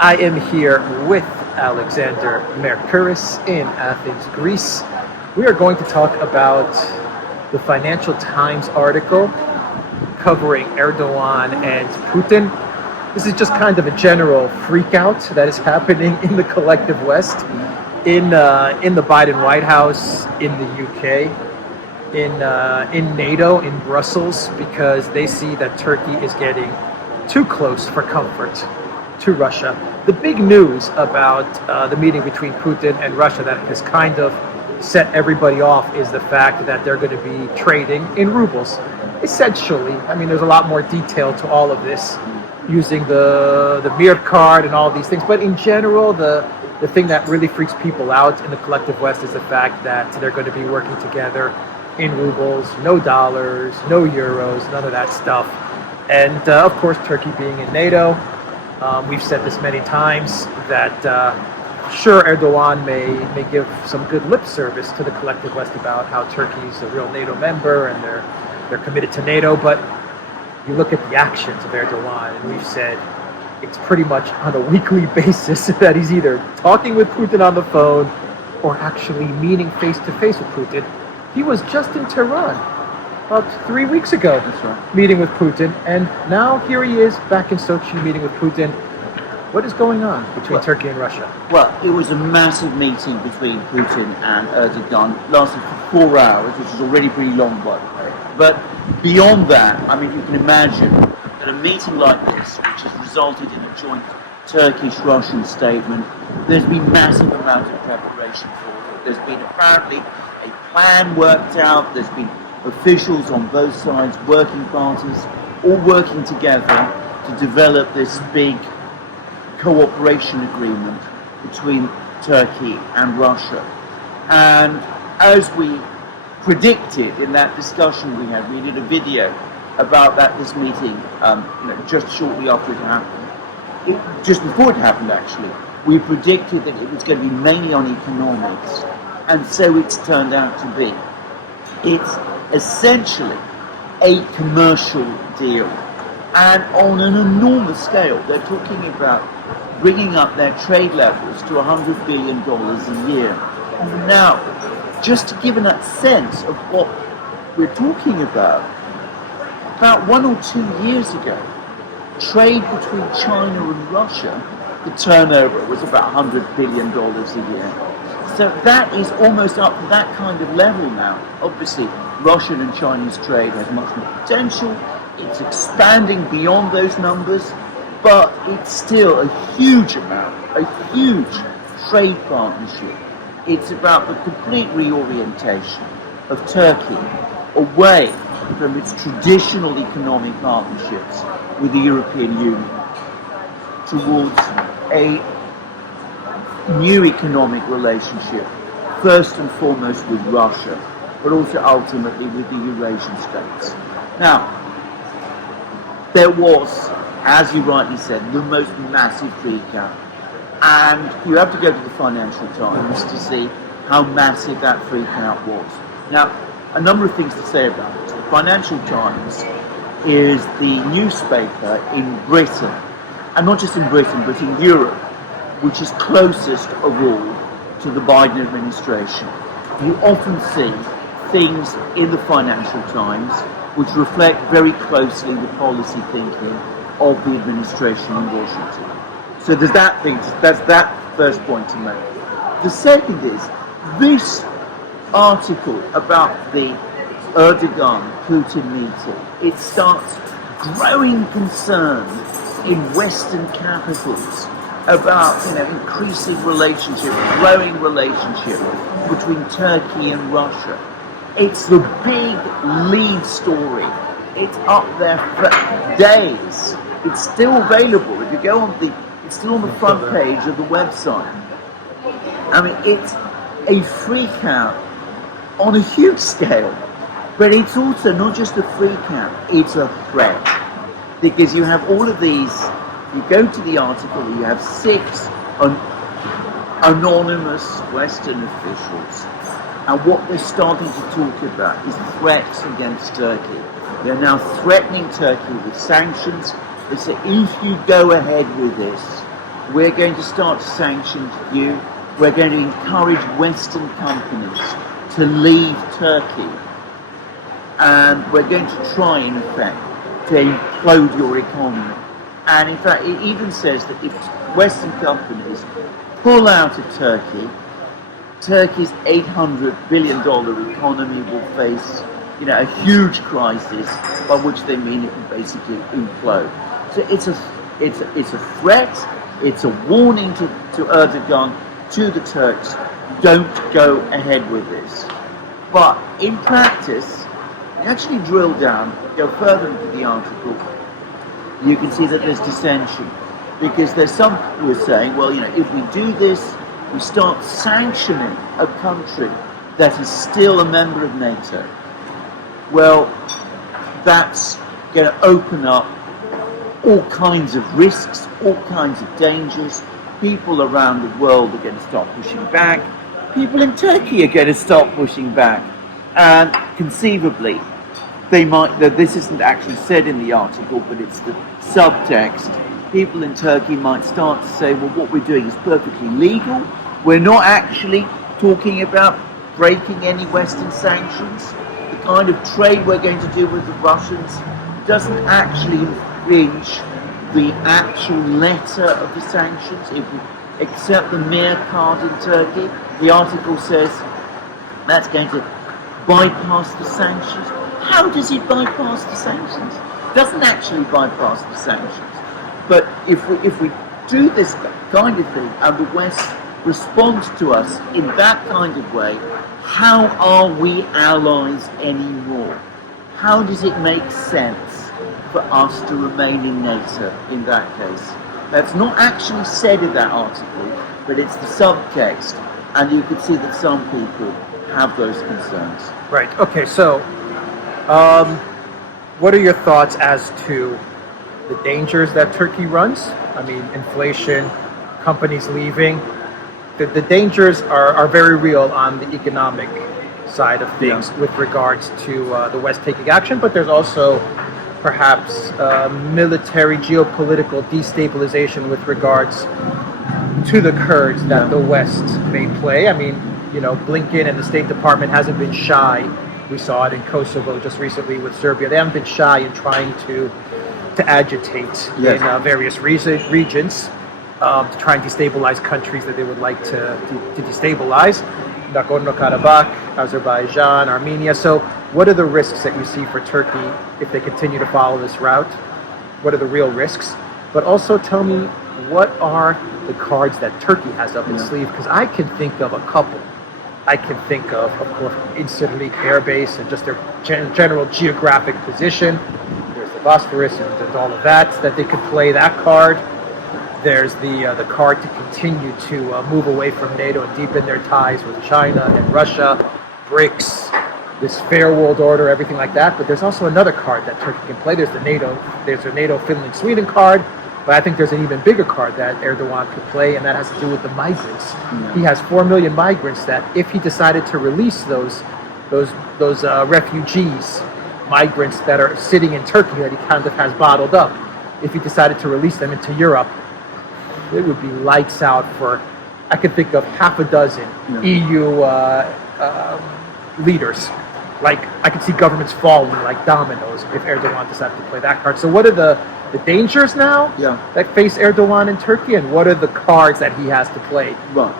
I am here with Alexander Mercouris in Athens, Greece. We are going to talk about the Financial Times article covering Erdogan and Putin. This is just kind of a general freakout that is happening in the collective West, in the Biden White House, in the UK, in NATO, in Brussels, because they see that Turkey is getting too close for comfort to Russia. The big news about the meeting between Putin and Russia that has kind of set everybody off is the fact that they're going to be trading in rubles. Essentially, I mean, there's a lot more detail to all of this, using the Mir card and all these things. But in general, the thing that really freaks people out in the collective West is the fact that they're going to be working together in rubles, no dollars, no euros, none of that stuff. And of course, Turkey being in NATO, we've said this many times that sure, Erdogan may give some good lip service to the collective West about how Turkey's a real NATO member and they're committed to NATO, but you look at the actions of Erdogan, and we've said it's pretty much on a weekly basis that he's either talking with Putin on the phone or actually meeting face-to-face with Putin. He was just in Tehran about 3 weeks ago, That's right, meeting with Putin, and now here he is back in Sochi meeting with Putin. What is going on between Turkey and Russia? Well, it was a massive meeting between Putin and Erdogan. Lasted for 4 hours, which is already pretty long, by the way. But beyond that, I mean, you can imagine that a meeting like this, which has resulted in a joint Turkish-Russian statement, there's been massive amounts of preparation for it. There's been apparently a plan worked out. There's been officials on both sides, working parties, all working together to develop this big cooperation agreement between Turkey and Russia. And as we predicted in that discussion we had, we did a video about this meeting just shortly after it happened. Just before it happened, actually, we predicted that it was going to be mainly on economics, and so it's turned out to be. It's essentially a commercial deal, and on an enormous scale. They're talking about bringing up their trade levels to $100 billion a year. And now, just to give a sense of what we're talking about 1 or 2 years ago, trade between China and Russia, the turnover was about $100 billion a year. So that is almost up to that kind of level now. Obviously, Russian and Chinese trade has much more potential. It's expanding beyond those numbers, but it's still a huge amount, a huge trade partnership. It's about the complete reorientation of Turkey away from its traditional economic partnerships with the European Union towards a new economic relationship, first and foremost with Russia, but also ultimately with the Eurasian states. Now, there was, as you rightly said, the most massive freak-out. And you have to go to the Financial Times to see how massive that freak-out was. Now, a number of things to say about it. The Financial Times is the newspaper in Britain, and not just in Britain, but in Europe, which is closest of all to the Biden administration. You often see things in the Financial Times which reflect very closely the policy thinking of the administration in Washington. So there's that thing, that's that first point to make. The second is, this article about the Erdogan-Putin meeting, it starts growing concern in Western capitals about increasing relationship, growing relationship between Turkey and Russia. It's the big lead story. It's up there for days. It's still available. If you go on it's still on the front page of the website. I mean, it's a freak out on a huge scale, but it's also not just a freak out, it's a threat. Because you have all of these, you go to the article, you have 6 anonymous Western officials, and what they're starting to talk about is threats against Turkey. They're now threatening Turkey with sanctions. They say, if you go ahead with this, we're going to start to sanction you, we're going to encourage Western companies to leave Turkey, and we're going to try, in effect, to implode your economy. And in fact, it even says that if Western companies pull out of Turkey, Turkey's $800 billion economy will face, a huge crisis, by which they mean it will basically implode. So it's a threat, it's a warning to Erdogan, to the Turks, don't go ahead with this. But in practice, you actually drill down, go further into the article, you can see that there's dissension. Because there's some who are saying, well, if we do this, we start sanctioning a country that is still a member of NATO. Well, that's going to open up all kinds of risks, all kinds of dangers. People around the world are going to start pushing back. People in Turkey are going to start pushing back. And conceivably, this isn't actually said in the article, but it's the subtext. People in Turkey might start to say, well, what we're doing is perfectly legal. We're not actually talking about breaking any Western sanctions. The kind of trade we're going to do with the Russians doesn't actually infringe the actual letter of the sanctions. If we accept the Mir card in Turkey, the article says that's going to bypass the sanctions. How does it bypass the sanctions? It doesn't actually bypass the sanctions. But if we do this kind of thing and the West responds to us in that kind of way, how are we allies anymore? How does it make sense for us to remain in NATO in that case? That's not actually said in that article, but it's the subtext, and you can see that some people have those concerns. Right. Okay. So, what are your thoughts as to the dangers that Turkey runs? I mean, inflation, companies leaving. The dangers are very real on the economic side of things with regards to the West taking action, but there's also perhaps military, geopolitical destabilization with regards to the Kurds that the West may play. I mean, Blinken and the State Department hasn't been shy. We saw it in Kosovo just recently with Serbia. They haven't been shy in trying to agitate in various regions to try and destabilize countries that they would like to destabilize. Nagorno-Karabakh, Azerbaijan, Armenia. So what are the risks that you see for Turkey if they continue to follow this route? What are the real risks? But also tell me, what are the cards that Turkey has up its sleeve? Because I can think of a couple. I can think of course, Incirlik Air Base and just their general geographic position. There's the Bosphorus and all of that they could play that card. There's the card to continue to move away from NATO and deepen their ties with China and Russia, BRICS, this fair world order, everything like that. But there's also another card that Turkey can play. There's a NATO, Finland, Sweden card. But I think there's an even bigger card that Erdogan could play, and that has to do with the migrants. He has 4 million migrants that, if he decided to release those refugees, migrants that are sitting in Turkey that he kind of has bottled up, if he decided to release them into Europe, it would be lights out for, I could think of half a dozen EU leaders. Like, I could see governments falling like dominoes if Erdogan decided to play that card. So what are the dangers now that face Erdogan in Turkey, and what are the cards that he has to play? Right.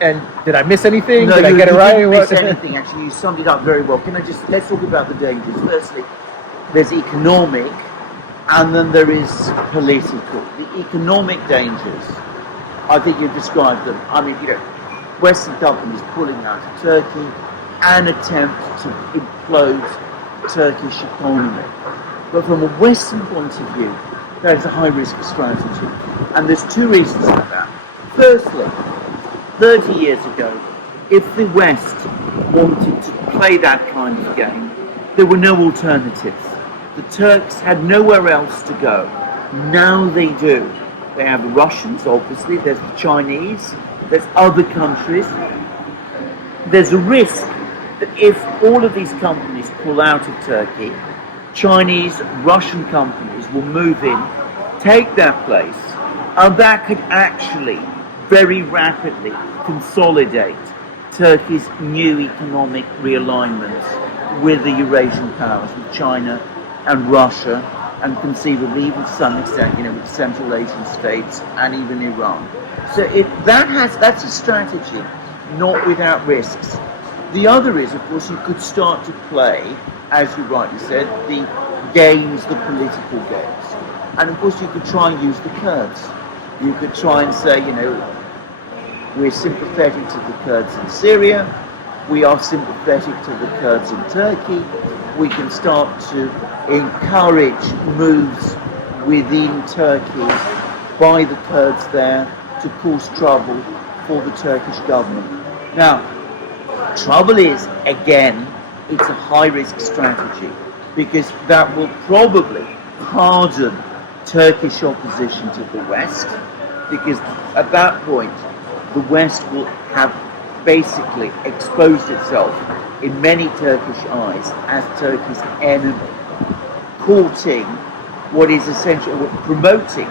And did I miss anything? No, did I get it right? You didn't miss anything, actually. You summed it up very well. Let's talk about the dangers. Firstly, there's economic, and then there is political. The economic dangers, I think you've described them. I mean, Western companies pulling out of Turkey, an attempt to implode Turkish economy. But from a Western point of view, there is a high-risk strategy. And there's two reasons for that. Firstly, 30 years ago, if the West wanted to play that kind of game, there were no alternatives. The Turks had nowhere else to go. Now they do. They have the Russians, obviously, there's the Chinese, there's other countries. There's a risk that if all of these companies pull out of Turkey, Chinese, Russian companies will move in, take their place, And that could actually very rapidly consolidate Turkey's new economic realignments with the Eurasian powers, with China and Russia, and conceivably even to some extent, with the Central Asian states and even Iran. So that's a strategy, not without risks. The other is, of course, you could start to play, as you rightly said, the games, the political games. And of course you could try and use the Kurds. You could try and say, we're sympathetic to the Kurds in Syria, we are sympathetic to the Kurds in Turkey, we can start to encourage moves within Turkey by the Kurds there to cause trouble for the Turkish government. Now, trouble is, again, it's a high-risk strategy, because that will probably harden Turkish opposition to the West, because at that point the West will have basically exposed itself in many Turkish eyes as Turkey's enemy, courting what is essentially, promoting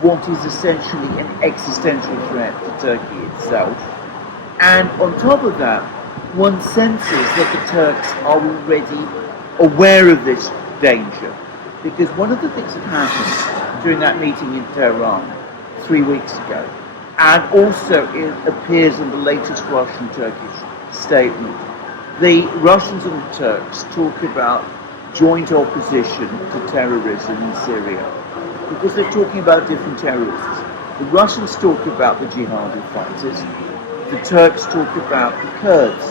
what is essentially an existential threat to Turkey itself. And on top of that, one senses that the Turks are already aware of this danger, because one of the things that happened during that meeting in Tehran 3 weeks ago, and also it appears in the latest Russian-Turkish statement, the Russians and the Turks talk about joint opposition to terrorism in Syria, because they're talking about different terrorists. The Russians talk about the jihadi fighters, the Turks talk about the Kurds.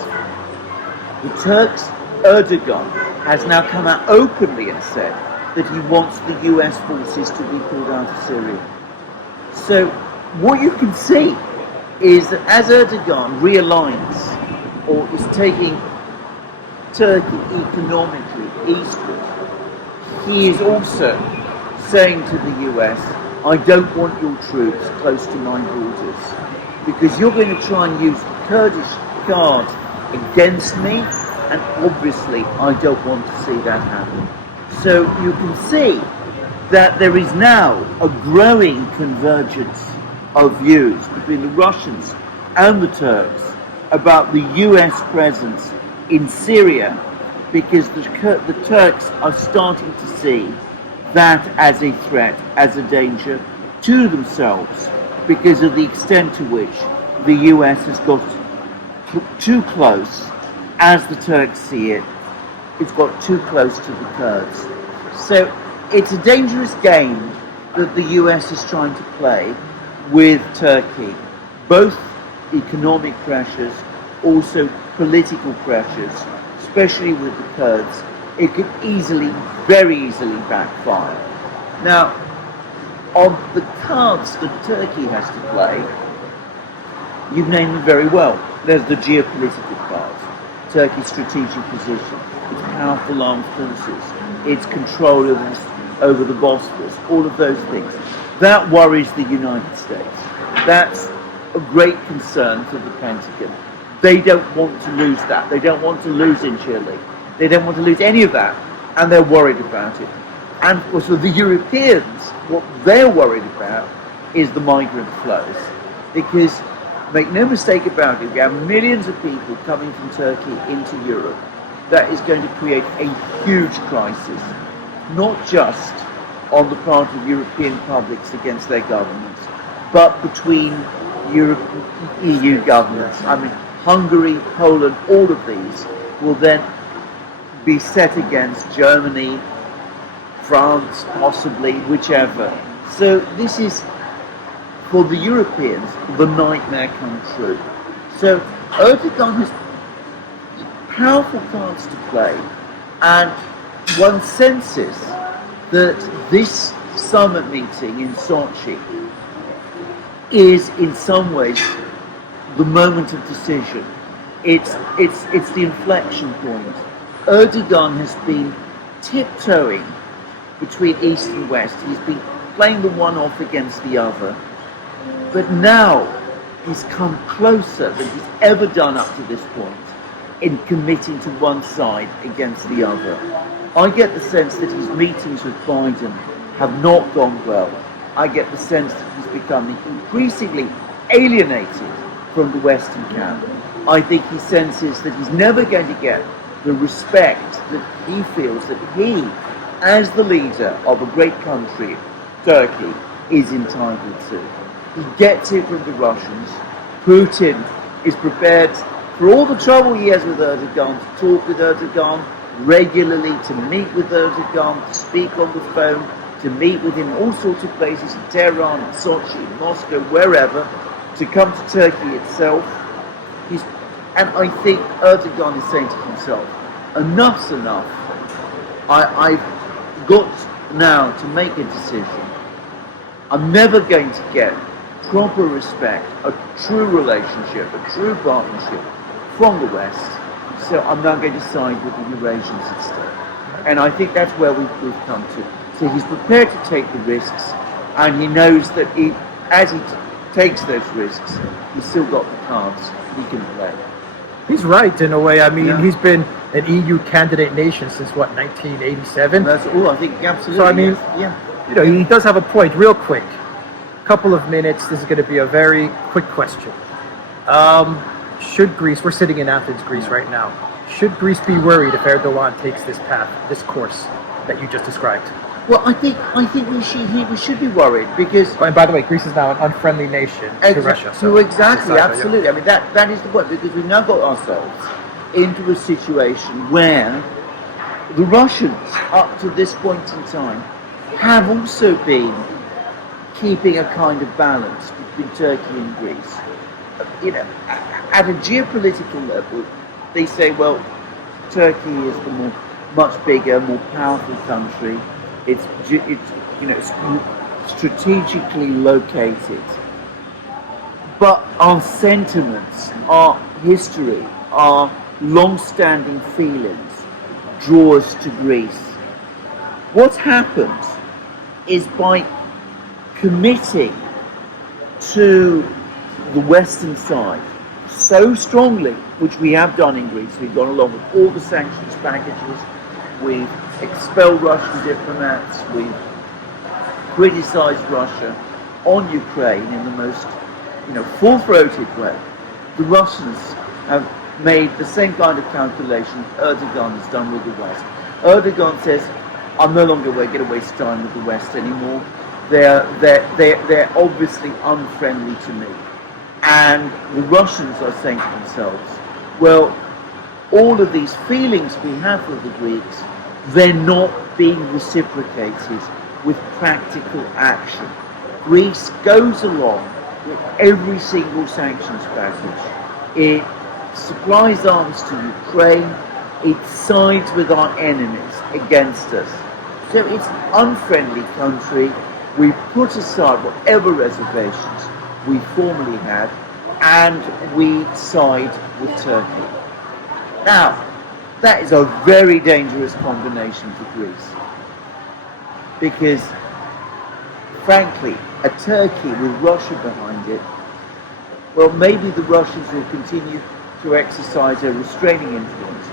The Turks, Erdogan, has now come out openly and said that he wants the US forces to be pulled out of Syria. So what you can see is that as Erdogan realigns, or is taking Turkey economically eastward, he is also saying to the US, I don't want your troops close to my borders, because you're going to try and use the Kurdish card against me, and obviously I don't want to see that happen. So you can see that there is now a growing convergence of views between the Russians and the Turks about the US presence in Syria, because the Turks are starting to see that as a threat, as a danger to themselves, because of the extent to which the US has got too close, as the Turks see it, it's got too close to the Kurds. So it's a dangerous game that the US is trying to play with Turkey, both economic pressures, also political pressures, especially with the Kurds. It could easily, very easily backfire. Now, on the cards that Turkey has to play, you've named them very well. There's the geopolitical card, Turkey's strategic position, its powerful armed forces, its control over the Bosphorus, all of those things. That worries the United States. That's a great concern for the Pentagon. They don't want to lose that. They don't want to lose in Chile. They don't want to lose any of that, and they're worried about it. And of course, for the Europeans, what they're worried about is the migrant flows. Because, make no mistake about it, we have millions of people coming from Turkey into Europe. That is going to create a huge crisis, not just on the part of European publics against their governments, but between EU governments. I mean, Hungary, Poland, all of these will then be set against Germany, France, possibly, whichever. So this is, for the Europeans, the nightmare come true. So Erdogan has powerful cards to play, and one senses that this summit meeting in Sochi is in some ways the moment of decision. It's the inflection point. Erdogan has been tiptoeing between East and West. He's been playing the one off against the other. But now he's come closer than he's ever done up to this point in committing to one side against the other. I get the sense that his meetings with Biden have not gone well. I get the sense that he's becoming increasingly alienated from the Western camp. I think he senses that he's never going to get the respect that he feels that he, as the leader of a great country, Turkey, is entitled to. He gets it from the Russians. Putin is prepared, for all the trouble he has with Erdogan, to talk with Erdogan regularly, to meet with Erdogan, to speak on the phone, to meet with him in all sorts of places, in Tehran, in Sochi, in Moscow, wherever, to come to Turkey itself. And I think Erdogan is saying to himself, enough's enough. I've got now to make a decision. I'm never going to get proper respect, a true relationship, a true partnership from the West. So I'm now going to side with the Eurasians instead. And I think that's where we've come to. So he's prepared to take the risks, and he knows that as he takes those risks, he's still got the cards he can play. He's right in a way. I mean, Yeah. he's been an EU candidate nation since what, 1987? That's all I think. Absolutely. So I mean, yeah. you know, he does have a point. Real quick, couple of minutes. This is going to be a very quick question. Should Greece? We're sitting in Athens, Greece, right now. Should Greece be worried if Erdogan takes this path, this course that you just described? Well, I think we should be worried because. Oh, and by the way, Greece is now an unfriendly nation to Russia. So exactly, absolutely. I mean, that is the point, because we've now got ourselves into a situation where the Russians, up to this point in time, have also been keeping a kind of balance between Turkey and Greece. You know, at a geopolitical level, they say, well, Turkey is the much bigger, more powerful country. It's strategically located. But our sentiments, our history, our long-standing feelings draw us to Greece. What happens is by committing to the Western side so strongly, which we have done in Greece, we've gone along with all the sanctions packages, we've expelled Russian diplomats, we've criticized Russia on Ukraine in the most, full-throated way. The Russians have made the same kind of calculation Erdogan has done with the West. Erdogan says, I'm no longer going to waste time with the West anymore. They're obviously unfriendly to me. And the Russians are saying to themselves, well, all of these feelings we have with the Greeks, they're not being reciprocated with practical action. Greece goes along with every single sanctions package. It supplies arms to Ukraine. It sides with our enemies against us. So it's an unfriendly country. We put aside whatever reservations we formerly had, and we side with Turkey. Now, that is a very dangerous combination for Greece, because, frankly, a Turkey with Russia behind it, well, maybe the Russians will continue to exercise a restraining influence.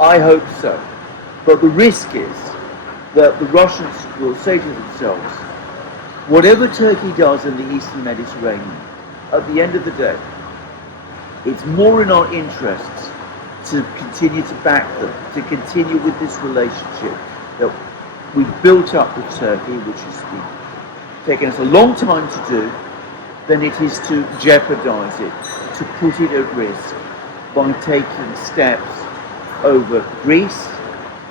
I hope so. But the risk is that the Russians will say to themselves, whatever Turkey does in the Eastern Mediterranean, at the end of the day, it's more in our interests to continue to back them, to continue with this relationship that we've built up with Turkey, which has been taken us a long time to do, than it is to jeopardize it, to put it at risk by taking steps over Greece,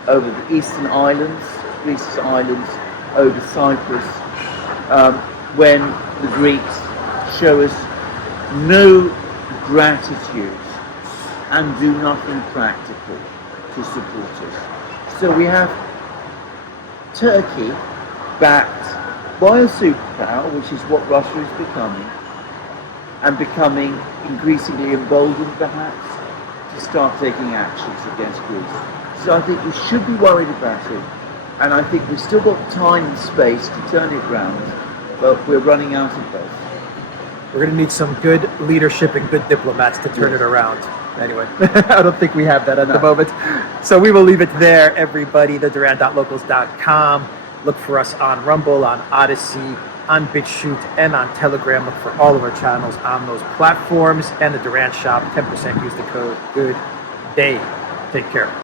over the Eastern Islands, Greece's islands, over Cyprus, when the Greeks show us no gratitude and do nothing practical to support us. So we have Turkey backed by a superpower, which is what Russia is becoming, and becoming increasingly emboldened perhaps to start taking actions against Greece. So I think we should be worried about it, and I think we've still got time and space to turn it round, but we're running out of both. We're going to need some good leadership and good diplomats to turn it around. Anyway, I don't think we have that at the moment. So we will leave it there, everybody. The Duran.locals.com. Look for us on Rumble, on Odyssey, on BitChute and on Telegram. Look for all of our channels on those platforms, and the Duran shop, 10%. Use the code GOOD DAY. Take care.